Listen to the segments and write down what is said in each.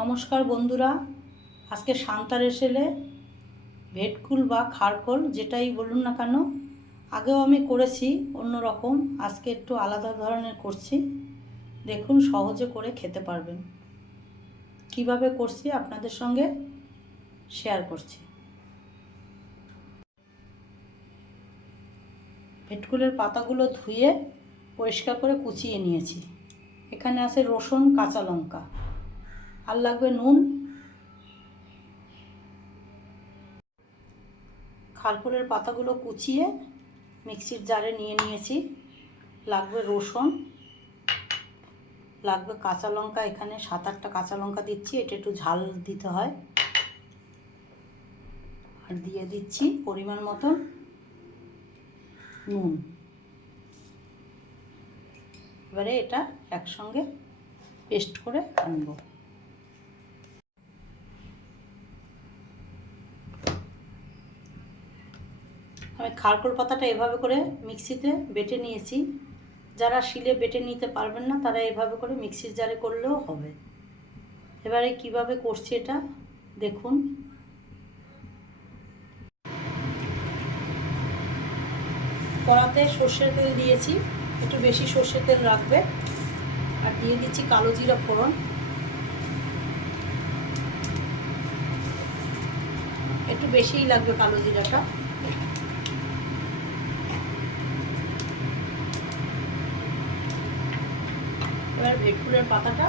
নমস্কার বন্ধুরা। আজকে সান্তার এসেলে ভেটকুল বা খারকোল যেটাই বলুন না কেন, আগেও আমি করেছি অন্য রকম আজকে একটু আলাদা ধরনের করছি। দেখুন, সহজে করে খেতে পারবেন। কীভাবে করছি আপনাদের সঙ্গে শেয়ার করছি। ভেটকুলের পাতাগুলো ধুয়ে পরিষ্কার করে কুচিয়ে নিয়েছি। এখানে আছে রসুন, কাঁচা লঙ্কা। আর লাগবে নুন? খারকুলের পাতাগুলো কুচিয়ে মিক্সির জারে নিয়ে নিয়েছি। লাগবে রসুন, লাগবে কাঁচা লঙ্কা, এখানে সাত আটটা কাঁচা লঙ্কা দিচ্ছি, এটা একটু ঝাল দিতে হয়। আর দিয়ে দিচ্ছি পরিমাণ মতন নুন। এবারে এটা একসঙ্গে পেস্ট করে আনব। আমি খারকোল পাতাটা এভাবে করে মিক্সিতে বেটে নিয়েছি। যারা শিলে বেটে নিতে পারবেন না, তারা এভাবে করে মিক্সির জারে করলেও হবে। এবারে কীভাবে করছি এটা দেখুন। কড়াতে সর্ষের তেল দিয়েছি, একটু বেশি সর্ষের তেল রাখবে। আর দিয়ে দিচ্ছি কালো জিরা ফোড়ন। একটু বেশিই লাগবে কালো জিরাটা। এবার ভেটকুলের পাতাটা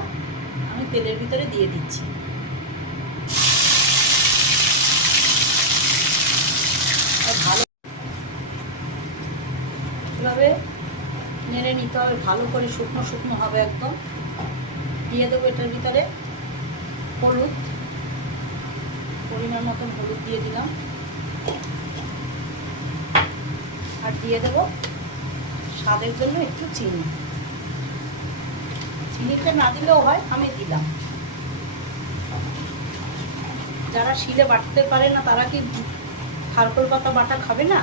আমি তেলের ভিতরে দিয়ে দিচ্ছি। ভালো এভাবে নেড়ে নিতে হবে, ভালো করে শুকনো শুকনো হবে একদম। দিয়ে দেবো এটার ভিতরে হলুদ। পরিমাণ মতন হলুদ দিয়ে দিলাম। আর দিয়ে দেবো স্বাদের জন্য একটু চিনি। চিনিটা না দিলেও হয়, আমি দিলাম। যারা শিলে বাটতে পারে না, তারা কি খারকোল পাতা বাটা খাবে না?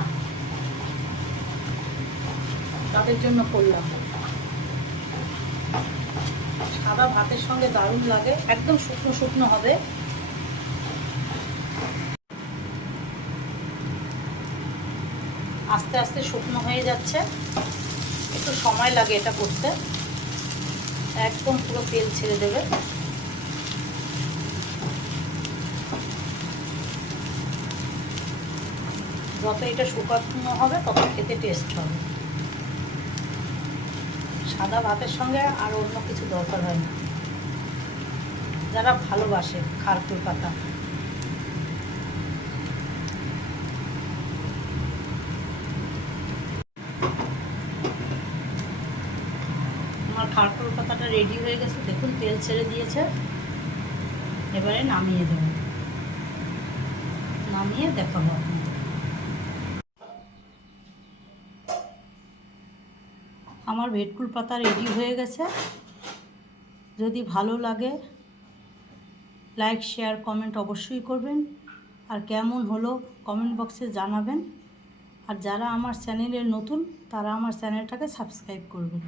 তাদের জন্য করলাম। সাদা ভাতের সঙ্গে দারুণ লাগে, একদম শুকনো শুকনো হবে। আস্তে আস্তে শুকনো হয়ে যাচ্ছে। একটু সময় লাগে এটা করতে। একদম পুরো তেল ছেড়ে দেবে। যত এটা শুকানো হবে, তত খেতে টেস্ট হবে। সাদা ভাতের সঙ্গে আর অন্য কিছু দরকার হয় না। যারা ভালোবাসে খারকুল পাতা আমার পাতাটা রেডি হয়ে গেছে, দেখুন, তেল ছেড়ে দিয়েছে। এবারে নামিয়ে দেব। নামিয়ে দেখাবো আমার ভেটকুল পাতা রেডি হয়ে গেছে। যদি ভালো লাগে লাইক শেয়ার কমেন্ট অবশ্যই করবেন। আর কেমন হলো কমেন্ট বক্সে জানাবেন। আর যারা আমার চ্যানেলে নতুন, তারা আমার চ্যানেলটাকে সাবস্ক্রাইব করবেন।